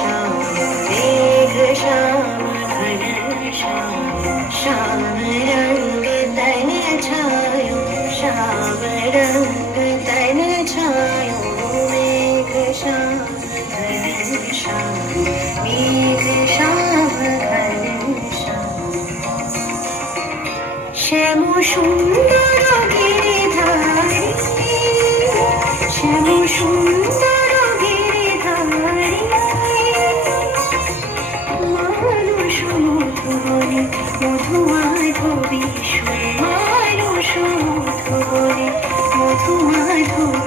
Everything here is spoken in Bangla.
श्याम देख श्याम घन श्याम श्याम रंग तन छायो श्याम रंग तन छायो मेघ श्याम घन श्याम मेघ श्याम घन श्याम श्याम মধু ধবি সুরে মানুষ মধুবনে মধু মাধবী সুরে